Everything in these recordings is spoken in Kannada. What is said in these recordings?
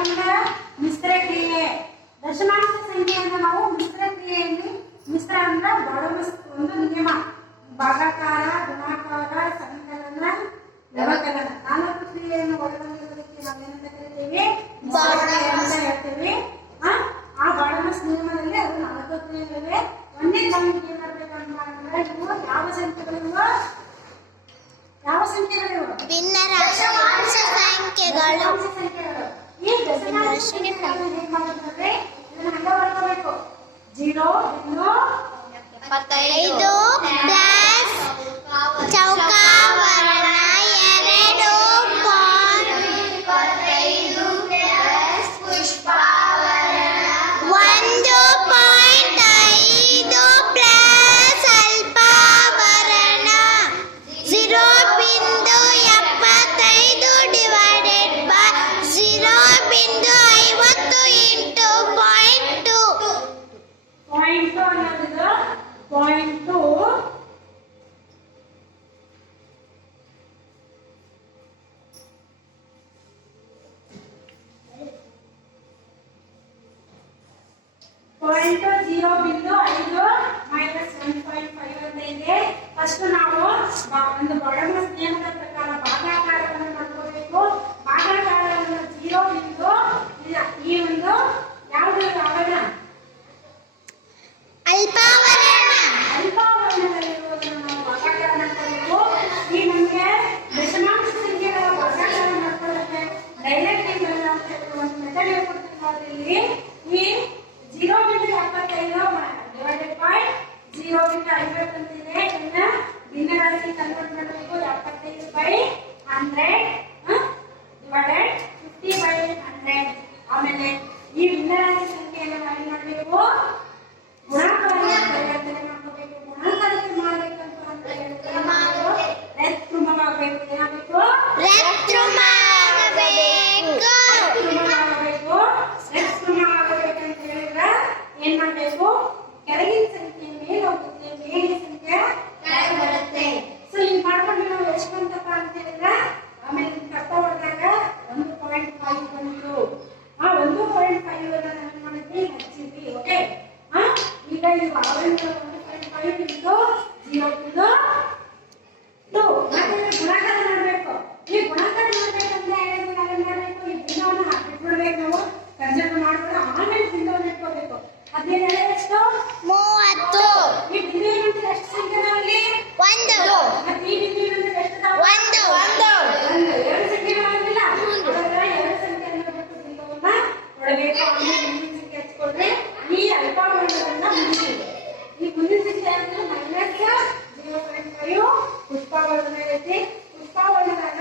ಒಂದು ಮಿಶ್ರ ಕ್ರಿಯೆ. ದಶಮಾಂಶ ಸಂಖ್ಯೆಯನ್ನು ನಾವು ಮಿಶ್ರ ಕ್ರಿಯೆಯಲ್ಲಿ, ಮಿಶ್ರ ಅಂದ್ರೆ ಒಂದು ನಿಯಮ, ಭಾಗಾಕಾರ, ಗುಣಾಕಾರ, ಸಂಕಲನ, ವ್ಯವಕಲನ, 4 ಕ್ರಿಯೆಯನ್ನು ಒಳಗೊಂಡಿರುವುದಕ್ಕೆ ನಾವೇನಂತ ಕರಿತೀವಿ? ಮಿಶ್ರ ಕ್ರಿಯೆ ಅಂತ ಹೇಳ್ತೀವಿ. ಆ ಬಾಡಮಸ್ ನಿಯಮದಲ್ಲಿ ಅದು 4 ಕ್ರಿಯೆಗಳಿವೆ. ಒಂದೇ ನಮ್ಗೆ ಏನ್ ಮಾಡ್ಬೇಕಂತ ಅಂದ್ರೆ ಇವು ಯಾವ ಸಂಖ್ಯೆಗಳಿವ? ಯಾವ ಸಂಖ್ಯೆಗಳಿವ? ಭಿನ್ನ ದಶಮಾಂಶ ಸಂಖ್ಯೆಗಳು. ಈ ದಶಮಾಂಶ ಸಂಖ್ಯೆಗಳನ್ನು ಹೇಗೆ ಮಾಡೋದಂದ್ರೆ ಇದನ್ನ ಹಂಗ ಬರ್ಕೋಬೇಕು. 0.75 ಪ್ಲಸ್ ಚೌಕಾವರ್ಣ 2.25 ಪ್ಲಸ್ ಪುಷ್ಪಾವರ್ಣ 1.5 ಪ್ಲಸ್ ಅಲ್ಪಾವರ್ಣ 0.75 ಡಿವೈಡೆಡ್ ಬೈ 0.50 ಇಂಟು 0.2. ಪಾಯಿಂಟ್ ಅನ್ನೋದು 0.2 0.5 ಮೈನಸ್ 1.5 ಅಂತ ಇದೆ. ಫಸ್ಟ್ ನಾವು ಒಂದು ಬಾಡಮಸ್ ನಿಯಮದ ಪ್ರಕಾರ ಭಾಗಾಕಾರವನ್ನು ಮಾಡ್ಕೋಬೇಕು. ಭಾಗಾಕಾರವನ್ನು 0 ಬಿಂದು ಈ ಒಂದು ಯಾವುದು ಆವರಣ? ಅಲ್ಪಾವರಣದಲ್ಲಿರುವುದನ್ನು ನಾವು ಭಾಗಾಕಾರ ಮಾಡ್ಕೋಬೇಕು. ಈ ನಮಗೆ ದಶಮಾಂಶ ಸಂಖ್ಯೆಗಳ ಭಾಗಾಕಾರ ಮಾಡ್ಕೊಳ್ಳೋಕೆ ಡೈರೆಕ್ಟ್ ಒಂದು ಮೆಥಡ್ ಹೇಳ್ಕೊಡ್ತೀನಿ. ಈ 0.75 ಡಿವೈಡೆಡ್ ಬೈ 0.50 ಅಂತಿದೆ. ಇದನ್ನ ಭಿನ್ನ ರಾಶಿ ಕನ್ವರ್ಟ್ ಮಾಡಬೇಕು. 75 ಬೈ 100 ಡಿವೈಡೆಡ್ 50 ಬೈ 100. ಆಮೇಲೆ ಈ ಭಿನ್ನ ರಾಶಿ ಸಂಖ್ಯೆಯನ್ನು ನಾವು ಮಾಡಬೇಕು? ಗುಣಾಕಾರಕ್ಕೆ ಪರಿವರ್ತನೆ ಮಾಡ್ಕೋಬೇಕು. ಗುಣಾಕಾರಕ್ಕೆ ಮಾಡ್ಬೇಕಂತ ಋತ್ರುಮವಾಗಬೇಕು. ಏನಾಗಬೇಕು? ಋತ್ರುಮವಾಗಬೇಕಂತ ಹೇಳಿದ್ರೆ ಏನ್ ಮಾಡ್ಬೇಕು? ಕೆಳಗಿನ ಸಂಖ್ಯೆ ಮೇಲೆ ಹೋಗುತ್ತೆ, ಮೇಲಿನ ಸಂಖ್ಯೆ ಕೆಳಗೆ ಬರುತ್ತೆ. ಸೊ ಹಿಂಗ್ ಮಾಡ್ಕೊಂಡು ನಾವು ಎಷ್ಟು ಬಂತಪ್ಪ ಅಂತ ಹೇಳಿದ್ರೆ ಆಮೇಲೆ ಕಷ್ಟ ಹೊಡೆದಾಗ 1.5 ಬಂತು. ಆ 1.5 ಅನ್ನ ನಾವು ಮಾಡಿದ್ವಿ, ಹಚ್ಚಿದ್ವಿ. ಓಕೆ, ಈಗ ಇದು ಆವರಣಗಳು 1.5 ಇಂಟು 0.2 ಗುಣಾಕಾರ ಮಾಡಬೇಕು. ಈ ಗುಣಾಕಾರ ಮಾಡ್ಬೇಕಂದ್ರೆ ನಾವೇನ್ ಮಾಡಬೇಕು? ಈ ಭಿನ್ನವನ್ನು ಹಾಕಿಟ್ಬಿಡ್ಬೇಕು. ನಾವು ಕನ್ಸರ್ಟ್ ಮಾಡ್ಕೊಂಡು ಆಮೇಲೆ ಭಿನ್ನವನ್ನು ಇಟ್ಕೋಬೇಕು. ಅದೇನು ಎಷ್ಟು? 30. ಈ ಬಿಂದುವಿನಂತೆ ಎಷ್ಟು ಸಂಖ್ಯೆ ನಾವಲ್ಲಿ? 1. ಮತ್ತೆ ಈ ಬಿಂದುವಿನಂತೆ ಎಷ್ಟು? 1. 2 ಸಂಖ್ಯೆಗಳಾಗಿಲ್ಲ. ಹಾಗಾದ್ರೆ 2 ಸಂಖ್ಯೆಯನ್ನು ಬಿಟ್ಟು ಬಿಂದುವನ್ನ ಕೊಡಬೇಕು. ಆಮೇಲೆ ಮುಂದಿನ ಸಂಖ್ಯೆ ಹಚ್ಕೊಂಡ್ರೆ ಈ ಅಲ್ಪಾವರಣವನ್ನ ಮುಗಿಸಿದೆ. ಈ ಮುಂದಿನ ಸಂಖ್ಯೆ ಅಂದ್ರೆ ಮೈನಸ್ 0.5 ಪುಷ್ಪಾವರ್ಣ ಐತಿ. ಪುಷ್ಪಾವರ್ಣದಾಗ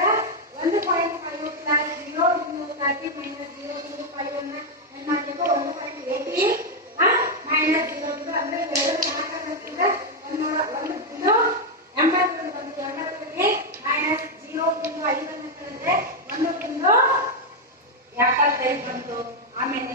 1.5 ಪ್ಲಸ್ 0.30 ಮೈನಸ್ 0.5 ಅನ್ನ ಏನ್ ಮಾಡಬೇಕು? 1.80 ಮೈನಸ್ 0 ಅಂದ್ರೆ 2 4 ಒಂದು 80 ಬಂತು. 80ಗೆ ಮೈನಸ್ 0.5 ಅನ್ನ ಕಳೆದ್ರೆ 1.75 ಬಂತು. ಆಮೇಲೆ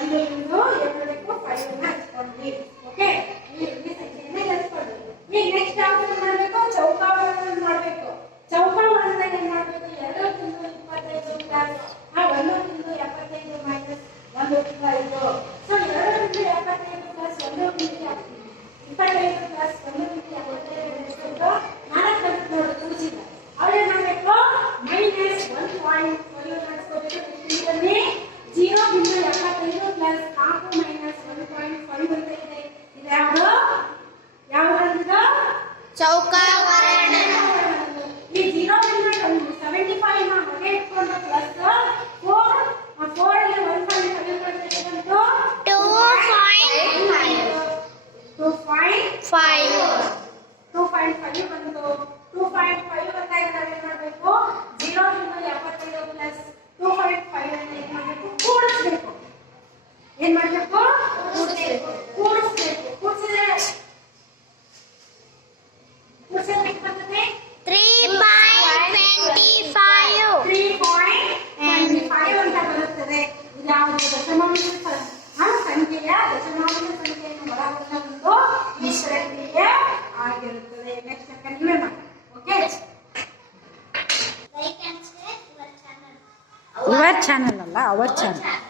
ಸಂಖ್ಯೆಯನ್ನ 1.5 ಅನ್ನ ಹಚ್ಕೊಂಡ್ವಿ. ಓಕೆ, ಈ ಸಂಖ್ಯೆಯನ್ನ ಹಚ್ಕೊಂಡ್ವಿ. ಈಗ ನೆಕ್ಸ್ಟ್ ಯಾವ್ದು ಮಾಡಬೇಕು? ಚೌಕಾವರ್ಣ ಮಾಡಬೇಕು. ಚೌಕಾವರ್ಣದಾಗ ಏನ್ ಮಾಡಬೇಕು? 2.25 plus 1.75 minus 1.5. So 2.75 plus 1.25 plus 1.55 4 ನೋಡಿ ಕೂಡಿಸಿದ ಅವ್ರೇನ್ ಮಾಡಬೇಕು? ಮೈನಸ್ 1.5 ಮಾಡಿಸ್ಕೋಬೇಕು. 0.75 ಪ್ಲಸ್ 4 ಮೈನಸ್ 1.5 ಅಂತ ಇದೆ. ಇದು ಯಾವುದು? ಚೌಕಾವರ್ಣ. ಈ 0.75 ನ ಹೊಗೆ ಇಟ್ಕೊಂಡು ಪ್ಲಸ್ 4 ಅಲ್ಲಿ 1.5 ಬಂತು 2.5 ಬಂತು. 2.5 ಅಂತ ನಾವೇನ್ ಮಾಡಬೇಕು? 0.75 ಪ್ಲಸ್ 2.5 ಅನ್ನು ಏನ್ ಮಾಡಬೇಕು? ಕೂಡಿಸ್ಬೇಕು. ಏನ್ ಮಾಡಬೇಕು? ಕೂಡಿಸ್ಬೇಕು. ಕೂಡಿಸಿದ್ರೆ ಎಷ್ಟು ಬರ್ತದೆ? 3.25 ಅಂತ ಬರುತ್ತದೆ. ಯಾವುದು? ದಶಮಾಂಶ ಸಂಖ್ಯೆಯ ದಶಮಾಂಶ ಸಂಖ್ಯೆಯನ್ನು ಒಳಗೊಂಡ ಒಂದು ಮಿಶ್ರ ಕ್ರಿಯೆ ಆಗಿರುತ್ತದೆ. ನೆಕ್ಸ್ಟ್ ನೀವೇ ಮಾಡಿ. ಓಕೆ, ಯುವರ್ ಚಾನಲ್ ಅಲ್ಲ, ಅವರ್ ಚಾನಲ್.